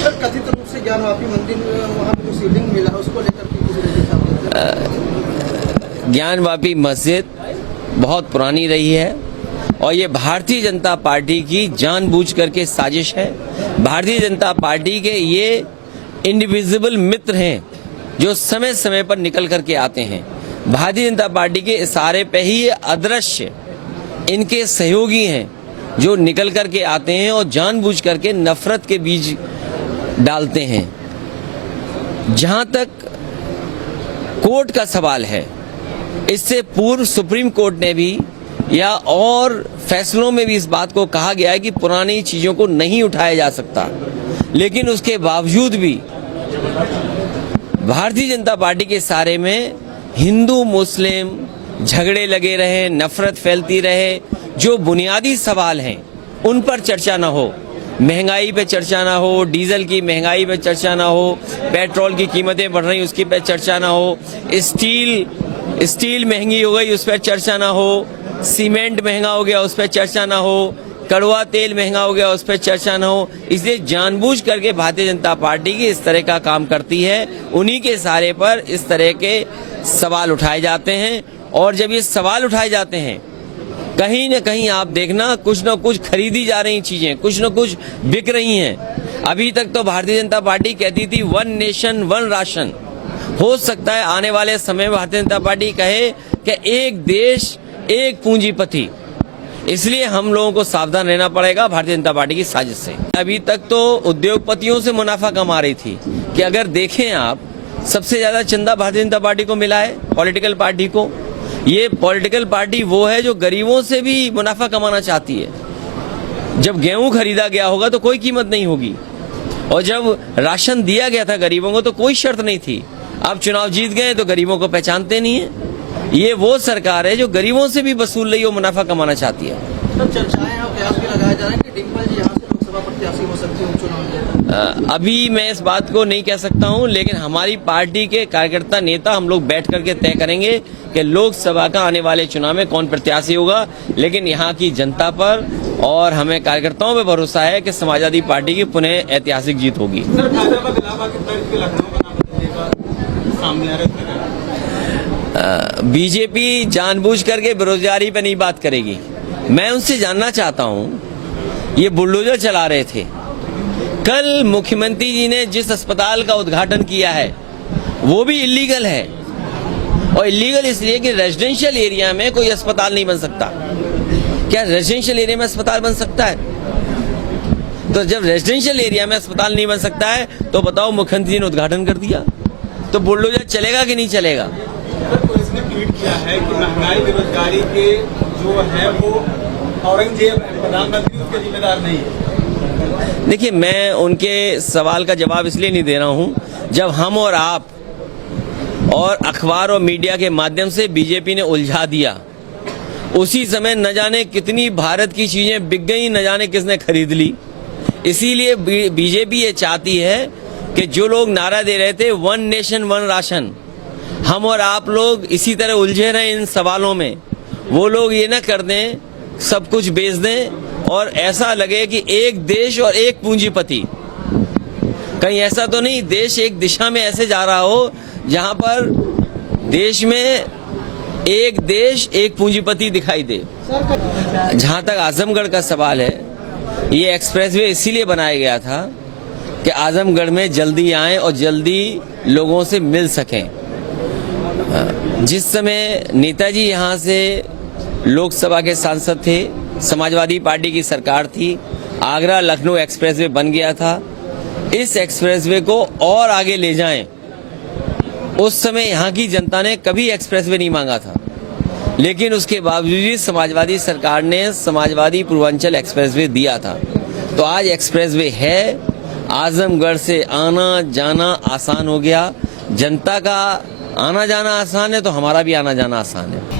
Sir, कथित रूप से ज्ञानवापी मंदिर वहाँ पे जो शिवलिंग मिला उसको लेकर ज्ञानवापी मस्जिद बहुत पुरानी रही है और ये भारतीय जनता पार्टी की जानबूझ करके साजिश है। भारतीय जनता पार्टी के ये इंडिविजिबल मित्र हैं जो समय समय पर निकल करके आते हैं। भारतीय जनता पार्टी के इशारे पे ही ये अदृश्य इनके सहयोगी हैं जो निकल करके आते हैं और जानबूझ करके नफरत के बीज डालते हैं। जहां तक कोर्ट का सवाल है, इससे पूर्व सुप्रीम कोर्ट ने भी या और फैसलों में भी इस बात को कहा गया है कि पुरानी चीजों को नहीं उठाया जा सकता, लेकिन उसके बावजूद भी भारतीय जनता पार्टी के सारे में हिंदू मुस्लिम झगड़े लगे रहे, नफरत फैलती रहे। जो बुनियादी सवाल हैं उन पर चर्चा ना हो, महंगाई पे चर्चा ना हो, डीजल की महंगाई पे चर्चा ना हो, पेट्रोल की कीमतें बढ़ रही उसकी पे चर्चा ना हो, स्टील महंगी हो गई उस पर चर्चा ना हो, सीमेंट महंगा हो गया उस पर चर्चा ना हो, कड़वा तेल महंगा हो गया उस पर चर्चा ना हो। इसलिए जानबूझ करके भारतीय जनता पार्टी की इस तरह का काम करती है। उन्हीं के सहारे पर इस तरह के सवाल उठाए जाते हैं और जब ये सवाल उठाए जाते हैं कहीं न कहीं आप देखना कुछ न कुछ खरीदी जा रही चीजें, कुछ न कुछ बिक रही हैं। अभी तक तो भारतीय जनता पार्टी कहती थी 1 नेशन 1 राशन। हो सकता है आने वाले समय में भारतीय जनता पार्टी कहे कि एक देश एक पूंजीपति। इसलिए हम लोगों को सावधान रहना पड़ेगा भारतीय जनता पार्टी की साजिश से। अभी तक तो उद्योगपतियों से मुनाफा कमा रही थी कि अगर देखें आप, सबसे ज्यादा चंदा भारतीय जनता पार्टी को मिला है, पॉलिटिकल पार्टी को। ये पॉलिटिकल पार्टी वो है जो गरीबों से भी मुनाफा कमाना चाहती है। जब गेहूं खरीदा गया होगा तो कोई कीमत नहीं होगी, और जब राशन दिया गया था गरीबों को तो कोई शर्त नहीं थी। अब चुनाव जीत गए तो गरीबों को पहचानते नहीं है। ये वो सरकार है जो गरीबों से भी वसूल रही हो, मुनाफा कमाना चाहती है। सर, चर्चाएं और कयास भी लगाया जा रहा है कि डिम्पल जी यहाँ से लोकसभा प्रत्याशी हो सकते हैं चुनाव में। अभी मैं इस बात को नहीं कह सकता हूं, लेकिन हमारी पार्टी के कार्यकर्ता नेता हम लोग बैठ करके तय करेंगे कि लोकसभा का आने वाले चुनाव में कौन प्रत्याशी होगा। लेकिन यहाँ की जनता पर और हमें कार्यकर्ताओं पर भरोसा है कि समाजवादी पार्टी की पुनः ऐतिहासिक जीत होगी। बीजेपी जानबूझ करके बेरोजगारी पे नहीं बात करेगी। मैं उनसे जानना चाहता हूं, ये बुलडोजर चला रहे थे, कल मुख्यमंत्री जी ने जिस अस्पताल का उद्घाटन किया है वो भी इलीगल है, और इलीगल इसलिए कि रेजिडेंशियल एरिया में कोई अस्पताल नहीं बन सकता। क्या रेजिडेंशियल एरिया में अस्पताल बन सकता है? तो जब रेजिडेंशियल एरिया में अस्पताल नहीं बन सकता है तो बताओ, मुख्यमंत्री जी ने उद्घाटन कर दिया तो बुलडोजर चलेगा कि नहीं चलेगा? पुलिस ने ट्वीट किया है कि महंगाई बेरोजगारी के जो है वो औरंगजेब प्रधानमंत्री उसके जिम्मेदार नहीं है। देखिए, मैं उनके सवाल का जवाब इसलिए नहीं दे रहा हूं, जब हम और आप और अखबार और मीडिया के माध्यम से बीजेपी ने उलझा दिया, उसी समय न जाने कितनी भारत की चीजें बिक गई, न जाने किसने खरीद ली। इसीलिए बीजेपी ये चाहती है कि जो लोग नारा दे रहे थे 1 नेशन 1 राशन, हम और आप लोग इसी तरह उलझे रहे इन सवालों में। वो लोग ये ना कर दें, सब कुछ बेच दें और ऐसा लगे कि एक देश और एक पूंजीपति। कहीं ऐसा तो नहीं देश एक दिशा में ऐसे जा रहा हो जहां पर देश में एक देश एक पूंजीपति दिखाई दे। जहां तक आजमगढ़ का सवाल है, ये एक्सप्रेसवे इसीलिए बनाया गया था कि आजमगढ़ में जल्दी आएं और जल्दी लोगों से मिल सकें। जिस समय नेताजी यहाँ से लोकसभा के सांसद थे, समाजवादी पार्टी की सरकार थी, आगरा लखनऊ एक्सप्रेसवे बन गया था। इस एक्सप्रेसवे को और आगे ले जाएं, उस समय यहाँ की जनता ने कभी एक्सप्रेसवे नहीं मांगा था, लेकिन उसके बावजूद समाजवादी सरकार ने समाजवादी पूर्वांचल एक्सप्रेसवे दिया था। तो आज एक्सप्रेसवे है, आजमगढ़ से आना जाना आसान हो गया। जनता का आना जाना आसान है तो हमारा भी आना जाना आसान है।